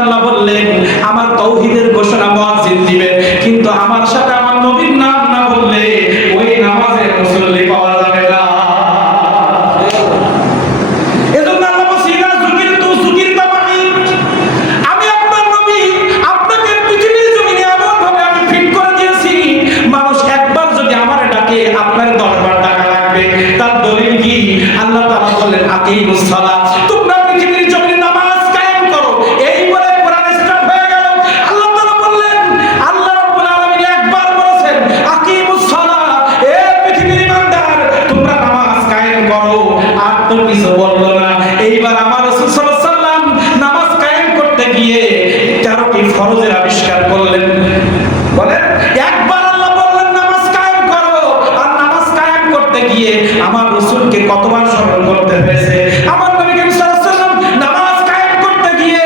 আল্লাহ বললেন আমার তাওহীদের ঘোষণা মুয়াজ্জিন দিবে, কিন্তু আমার সাথে আমার নবীর নাম না বললে ওই নামাজে মুসল্লি পাওয়া যাবে না। এজন্য আল্লাহ বলেন ইযা যুকিরতু যুকিরতা মাই, আমি আপনার নবী আপনাকে পৃথিবীর জমিনে এমন ভাবে আমি ফিট করে দিয়েছি, মানুষ একবার যদি আমারে ডাকে আপনার 10 বার ডাকা লাগবে। তার দলিল কি? আল্লাহ তাআলা বলেন আকিমুস সালাত, তোমরা পৃথিবীর জমিনে নামাজ কায়েম করো। এই বলে কোরআন স্টার্ট হয়ে গেল। আল্লাহ তাআলা বললেন, আল্লাহ রাব্বুল আলামিন একবার বলেছেন আকিমুস সালাত, এ পৃথিবীর ইমানদার তোমরা নামাজ কায়েম করো, আর তো কিছু বললো না। এইবার আমার রাসূল সাল্লাল্লাহু আলাইহি ওয়াসাল্লাম নামাজ কায়েম করতে গিয়ে 13টি ফরজের আবিষ্কার করলেন। বলেন, একবার আল্লাহ বললেন নামাজ কায়েম করো, আর নামাজ কায়েম করতে গিয়ে আমার রাসূলকে কতবার স্মরণ করতে হয়েছে। আমার নবী করিম সাল্লাল্লাহু আলাইহি ওয়াসাল্লাম নামাজ কায়েম করতে গিয়ে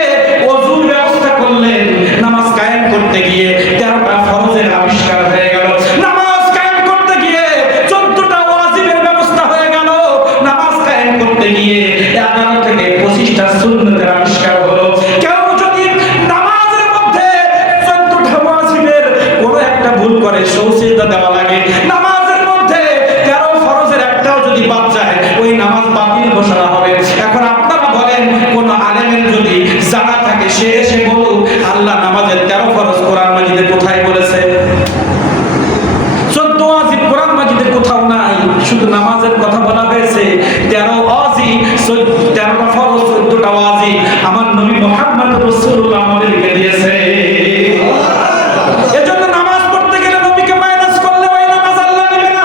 ওযুর ব্যবস্থা করলেন, নামাজ কায়েম করতে গিয়ে 13টা ফরজের আবিষ্কার হয়ে গেল। নামাজ কায়েম করতে গিয়ে 14টা ওয়াজিবের ব্যবস্থা হয়ে গেল। নামাজ কায়েম করতে গিয়ে 11 থেকে 25টা সুন্নতের আবিষ্কার হলো। কেউ যদি নামাজের মধ্যে 14টা ওয়াজিবের কোনো একটা ভুল করে সৌসিজদা দেওয়া লাগে, নামাজের মধ্যে 13 ফরজের একটাও যদি বাদ যায় ওই নামাজ বাতিল ঘোষণা হবে। এখন আপনারা বলেন, কোন আলেমের যদি জানা থাকে সে এসে বলুক আল্লাহ নামাজের 13 ফরজ কোরআন মাজিদে কোথায় বলেছে? 14 ওয়াজিব কোরআন মাজিদে কোথাও নাই, শুধু নামাজের কথা বলা হয়েছে। 13 ওয়াজিব, 13টা ফরজ, 14টা ওয়াজিব আমার নবী মুহাম্মদ রাসূলুল্লাহ আমাদেরকে দিয়েছে। এজন্য নামাজ পড়তে গেলে নবীকে মাইনাস করলে ওই নামাজ আল্লাহ নেবে না।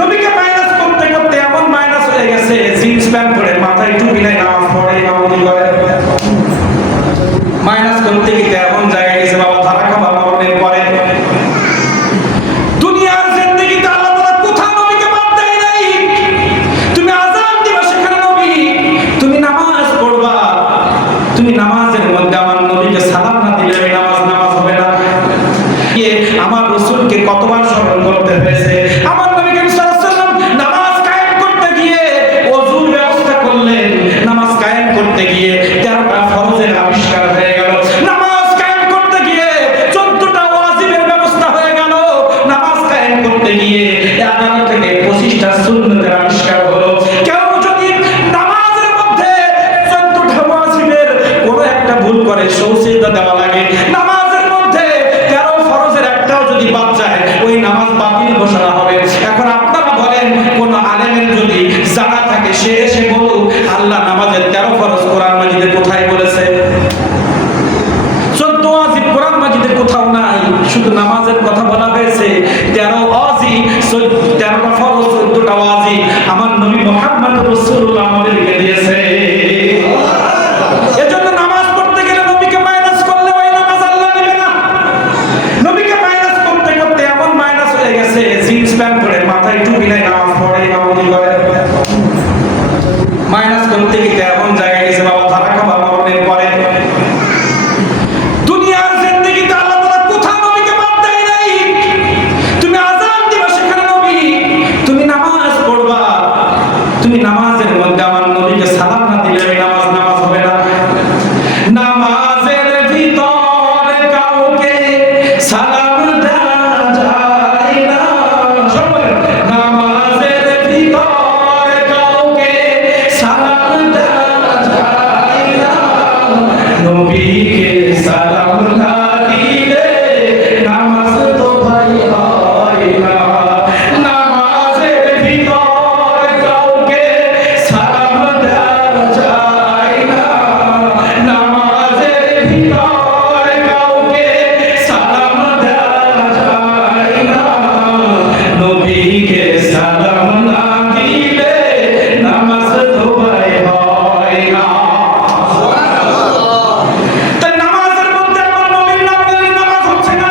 নবীকে মাইনাস করতে করতে এমন মাইনাস হয়ে গেছে, জিন্স প্যান্ট পরে মাথায় টুপি নাই নামাজ পড়ে ইমামতি করে। মাইনাস করতে গিয়ে এমন জায়গায় গেছে বাবা ধারা খাবার মরণের পরে। দুনিয়ার জিন্দেগিতে আল্লাহ তাআলা কোথাও নবীকে বাদ দেয় নাই। তুমি আযান দিবা সেখানে নবী, তুমি নামাজ পড়বা, তুমি নামাজের মধ্যে আমার নবীকে সালাম না দিলে ওই নামাজ হবে না। আমার রাসূলকে কতবার স্মরণ করতে হয়েছে। আমার নবী করিম সাল্লাল্লাহু আলাইহি ওয়াসাল্লাম নামাজ কায়েম করতে গিয়ে ওযুর ব্যবস্থা করলেন, নামাজ কায়েম করতে গিয়ে 13টা ফরজের আবিষ্কার হয়ে গেল। নামাজ কায়েম করতে গিয়ে 14টা ওয়াজিবের ব্যবস্থা হয়ে গেল। নামাজ কায়েম করতে গিয়ে 11 থেকে 25টা সুন্নতের আবিষ্কার হলো। কেউ যদি নামাজের মধ্যে 14টা ওয়াজিবের কোনো একটা ভুল করে সৌসিজদা দেওয়া লাগে, নামাজের মধ্যে 13 ফরজের একটাও যদি বাদ যায় ওই নামাজ বাতিল ঘোষণা হবে। এখন আপনারা বলেন, কোন আলেমের যদি জানা থাকে সে এসে বলুক আল্লাহ নামাজের 13 ফরজ কোরআন মাজিদে কোথায় বলেছে? 14 ওয়াজিব কোরআন মাজিদে কোথাও নাই, শুধু নামাজের কথা বলা হয়েছে। 13 ওয়াজিব, 13টা ফরজ, 14টা ওয়াজিব আমার নবী মুহাম্মদ রাসূলুল্লাহ আমাদেরকে দিয়েছে। এজন্য নামাজ পড়তে গেলে নবীকে মাইনাস করলে ওই নামাজ আল্লাহ নেবে না। নবীকে মাইনাস করতে করতে এমন মাইনাস হয়ে গেছে, জিন্স প্যান্ট পরে মাথায় টুপি নাই নামাজ পড়ে ইমামতি করে। মাইনাস করতে গিয়ে এমন জায়গায় গেছে বাবা ধারা খাবার মরণের পরে। দুনিয়ার জিন্দেগিতে আল্লাহ তাআলা কোথাও নবীকে বাদ দেয় নাই। তুমি আযান দিবা সেখানে নবী, তুমি নামাজ পড়বা, তুমি নামাজের মধ্যে আমার নবীকে সালাম না দিলে ওই নামাজ হবে না। নামাজের ভিতরে কাউকে সালাম দেওয়া যায় না। নামাজের ভিতরে কাউকে সালাম দেওয়া যায় না। নবীকে সালাম না দিলে নামাজ তো ভাই হয় না। নামাজের ভিতরে কাউকে সালাম দেওয়া যায় না। নামাজের ভিতরে কাউকে সালাম দেওয়া যায় না। নবীকে সালাম না দিলে নামাজ তো ভাই হয় না। তাই নামাজের মধ্যে আমার নবীর নাম নিলে নামাজ হচ্ছে না।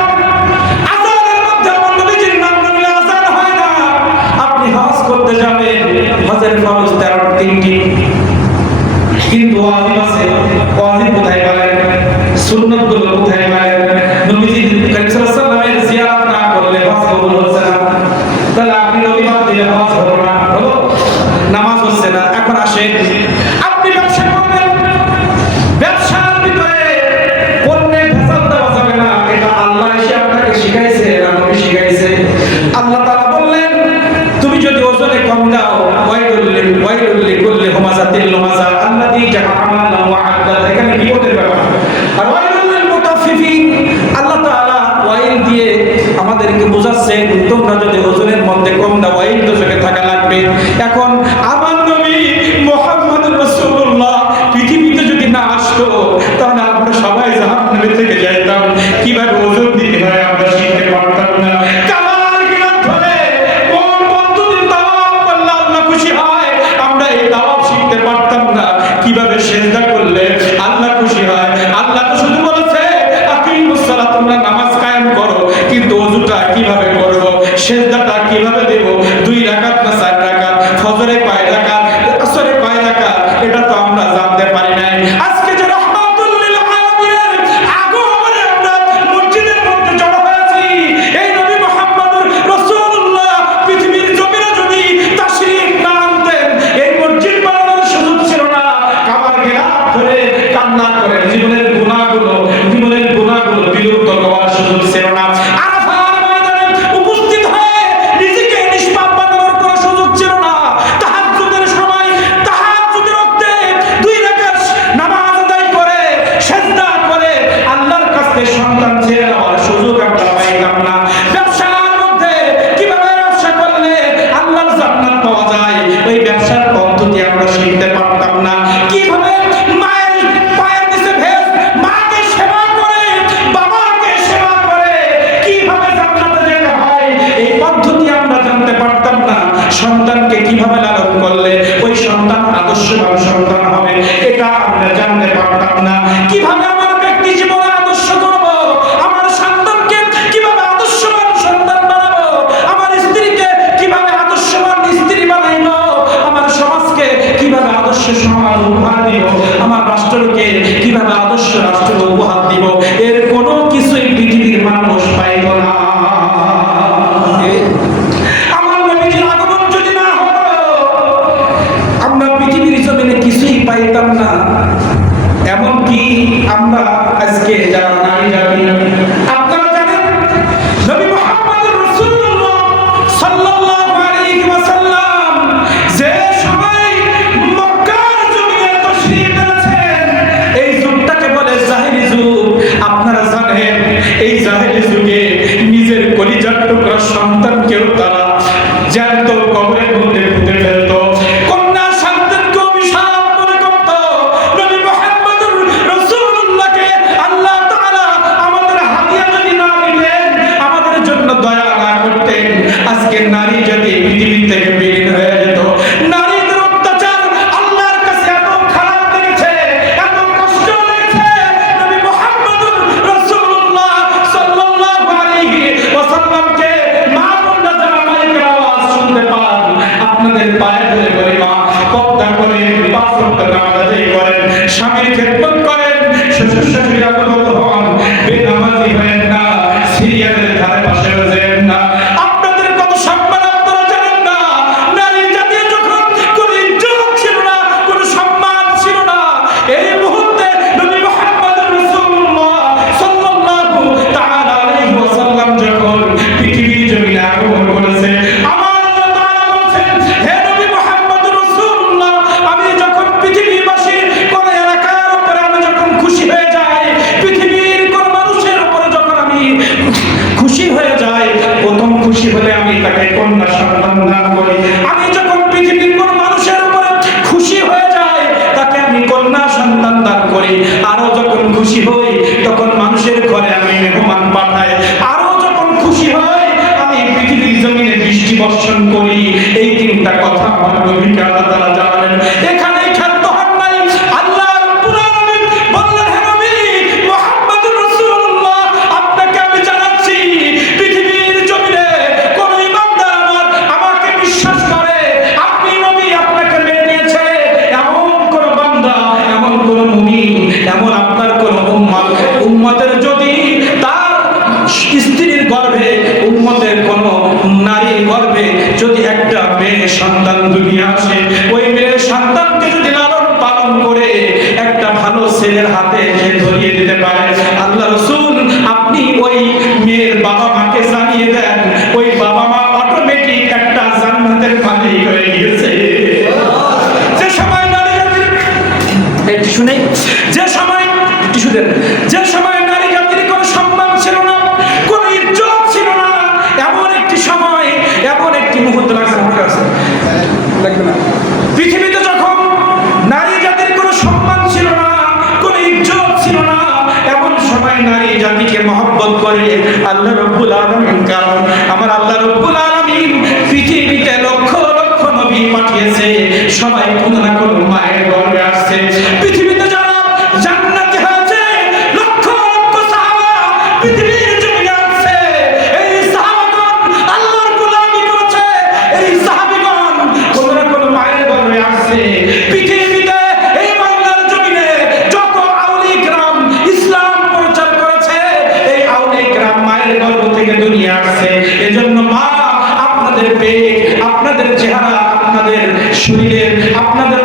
আযানের মধ্যে আমার নবীর নাম নিলে আযান হয় না। আপনি হজ করতে যাবেন, হজের ফরজ 13টি, কিন্তু ওয়াজিব আছে। ওয়াজিব কোথায় পাবেন? সুন্নাতগুলো কোথায় পাবেন? নবীজি করিম সাল্লাল্লাহু আলাইহি ওয়াসাল্লামের জিয়ারত না করলে হজ কবুল হচ্ছে না। তাহলে আপনি নবী বাদ দিলে হজ হলো না, হলো নামাজ হচ্ছে না। এখন আসেন, আপনি ব্যবসা করবেন, ব্যবসার ভিতরে বলছেন তোমরা যদি ওজনের মধ্যে কম দাও এই দোষকে থাকা লাগবে। এখন আমার নবী মুহাম্মদুর রাসূলুল্লাহ পৃথিবীতে যদি না আসতো তাহলে আমরা সবাই জাহান্নামে থেকে যাইতাম। কিভাবে ওজন দিতে হয় আমরা শিখতে পারতাম না। কামার গিলাফ ধরে কোন পদ্ধতি তাওয়াফ করলে আল্লাহ খুশি হয় আমরা এই তাওয়াফ শিখতে পারতাম না। কিভাবে সিজদা করলে আল্লাহ খুশি হয়। আল্লাহ তো শুধু বলেছে আকিমুস সালাত, তোমরা নামাজ কায়েম করো, কিন্তু ওযুটা কিভাবে করব, সিজদাটা কিভাবে দেব, 2 রাকাত না 4 রাকাত, ফজরে কয় রাকাত, আসরে কয় রাকাত, এটা তো আমরা জানতে পারি নাই। আজকে যে রাহমাতুল লিল আলামিনের আগমনে আমরা মসজিদের মধ্যে জড়ো হয়েছি, এই নবী মুহাম্মদুর রাসূলুল্লাহ পৃথিবীর জমিনে যদি তাশরীফ না আনতেন এই মসজিদ বানানোর সুযোগ ছিল না। কাবার গিলাফ ধরে কান্না করে জীবনের গুনাহগুলো বিলুপ্ত করার সুযোগ ছিল না। আরাফার ময়দানে উপস্থিত হয়ে নিজেকে নিষ্পাপ বানানোর কোনো সুযোগ ছিল না। তাহাজ্জুদের সময় তাহাজ্জুদের ওয়াক্তে 2 রাকাত নামাজ আদায় করে সিজদা করে আল্লাহর কাছে সন্তান ছেড়ে দেওয়ার সুযোগ আমরা পাইতাম না। ব্যবসার মধ্যে কিভাবে ব্যবসা করলে আল্লাহর জান্নাত পাওয়া যায় ওই ব্যবসার পদ্ধতি আমরা শিখতে পারতাম না। কিভাবে মায়ের পায়ের নিচে ভেজ মাকে সেবা করে বাবাকে সেবা করে কিভাবে জান্নাতে যেতে হয় এই পদ্ধতি আমরা জানতে পারতাম না। সন্তানকে কিভাবে লালন করলে ওই সন্তান আদর্শবান সন্তান হবে এটা আমরা জানতে পারতাম না। কিভাবে আমার ব্যক্তি জীবনে আদর্শ করব, আমার সন্তানকে কিভাবে আদর্শবান সন্তান বানাবো, আমার স্ত্রীকে কিভাবে আদর্শবান স্ত্রী বানাইবো, আমার সমাজকে কিভাবে আদর্শ সমাজ উপহার দিব, আমার রাষ্ট্রকে কিভাবে আদর্শ রাষ্ট্র উপহার দিব, এর কোনো কিছুই পৃথিবীর মানুষ পাইব না। আমার নবীর আগমন যদি না হতো আমরা পৃথিবীর জমিনে কিছুই পাইতাম না। এমনকি আমরা আজকে যারা নারী জাতি আপনারা জানেন নবী মুহাম্মদুর রাসূলুল্লাহ সাল্লাল্লাহু আলাইহি ওয়াসাল্লাম যে সময় মক্কার জমিনে তাশরীফ এনেছেন এই যুগটাকে বলে জাহেলি যুগ। আপনারা জানেন এই জাহেলি যুগে নিজের কলিজার টুকরা সন্তানকেও তারা জ্যান্ত কবরের মধ্যে পুঁতে ফেলত। কন্যা সন্তানকে অভিশাপ মনে করত। নবী মুহাম্মদুর রাসূলুল্লাহকে আল্লাহ তাআলা আমাদের হাদিয়া যদি না দিতেন, আমাদের জন্য দয়া না করতেন, আজকে নারী জাতি পৃথিবী থেকে বিলীন হয়ে যেত। নারীদের অত্যাচার আল্লাহর কাছে এত খারাপ লেগেছে, এত কষ্ট লেগেছে, নবী মুহাম্মদুর রাসূলুল্লাহ সাল্লাল্লাহু আলাইহি ওয়াসাল্লামকে মা বোনরা যারা মাইকের আওয়াজ শুনতে পান আপনাদের পায়ে ধরে করে মা পর্দা করে 5 ওয়াক্ত নামাজ আদায় করেন, স্বামীর খেদমত করেন, শ্বশুর শাশুড়িরা কত হন, বেনামাজি হয়েন না, সিরিয়ালের ধারে পাশে বসেন না। আপনাদের কত সম্মান আপনারা জানেন না। নারী জাতির যখন কোনো ইজ্জত ছিল না, কোনো সম্মান ছিল না, এই মুহূর্তে নবী মুহাম্মদুর রাসূলুল্লাহ সাল্লাল্লাহু তাআলা আলাইহি ওয়াসাল্লাম যখন পৃথিবীর জমিনে আগমন করেছে আমার আল্লাহ তাআলা বলেন হে নবী মুহাম্মদুর রাসূলুল্লাহ আমি যখন পৃথিবীবাসীর কোন এলাকার উপরে আমি যখন খুশি হয়ে যাই, পৃথিবীর কোন মানুষের উপরে যখন আমি খুশি হয়ে যাই, প্রথম খুশি হলে আমি তাকে কন্যা সন্তান দান করি। আমি যখন পৃথিবীর কোন মানুষের উপরে খুশি হয়ে যাই তাকে আমি কন্যা সন্তান দান করি। আরো যখন খুশি হই তখন মানুষের ঘরে আমি মেহমান পাঠাই। আরো যখন খুশি হই আমি পৃথিবীর জমিনে বৃষ্টি বর্ষণ করি। এই 3টা কথা আমার নবীকে আল্লাহ তাআলা জানালেন। এখানেই ক্ষান্ত হন নাই। আল্লাহ রাব্বুল আলামিন বললেন হে নবী মুহাম্মদুর রাসূলুল্লাহ আপনাকে আমি জানাচ্ছি পৃথিবীর জমিনে কোন ইমানদার আমাকে বিশ্বাস করে, আপনি নবী আপনাকে মেনে নিয়েছে, এমন কোন বান্দা, এমন কোন মুমিন, এমন আপনার কোন উম্মতের যদি তার স্ত্রীর গর্ভে, উম্মতের কোন নারীর গর্ভে যদি একটা মেয়ে সন্তান দুনিয়া আসে, ওই মেয়ে সন্তানকে যদি লালন পালন করে একটা ভালো ছেলের হাতে সে ধরিয়ে দিতে পারে, আল্লাহ রাসূল আপনি ওই মেয়ের বাবা মাকে জানিয়ে দেন, ওই বাবা মা অটোমেটিক একটা জান্নাতের মালিক হয়ে গিয়েছে। যে সময় নারী জাতির শুনে যে সময় যে সময় নারী জাতির কোনো সম্মান ছিল না, কোনো ইজ্জত ছিল না, এমন জাতিকে মহব্বত করে আল্লাহ রাব্বুল আলামিন। কারণ আমার আল্লাহ রাব্বুল আলামিন পৃথিবীতে লক্ষ লক্ষ নবী পাঠিয়েছে, সবাই কোন না কোন মায়ের গর্ভে আসছে। পৃথিবীতে যারা জান্নাতি হয়েছে লক্ষ লক্ষ সাহাবা পৃথিবীর জমিনে আসছে। এই সাহাবাগণ আল্লাহর গোলামি করেছে, এই সাহাবীগণ কোন না কোন মায়ের গর্ভে আসছে। পৃথিবীতে এই বাংলার জমিনে যত আউলিয়া কিরাম ইসলাম প্রচার করেছে, এই আউলিয়া কিরাম মায়ের গর্ভ থেকে দুনিয়া আসছে। এজন্য মা, আপনাদের পেট, আপনাদের চেহারা, আপনাদের শরীরের, আপনাদের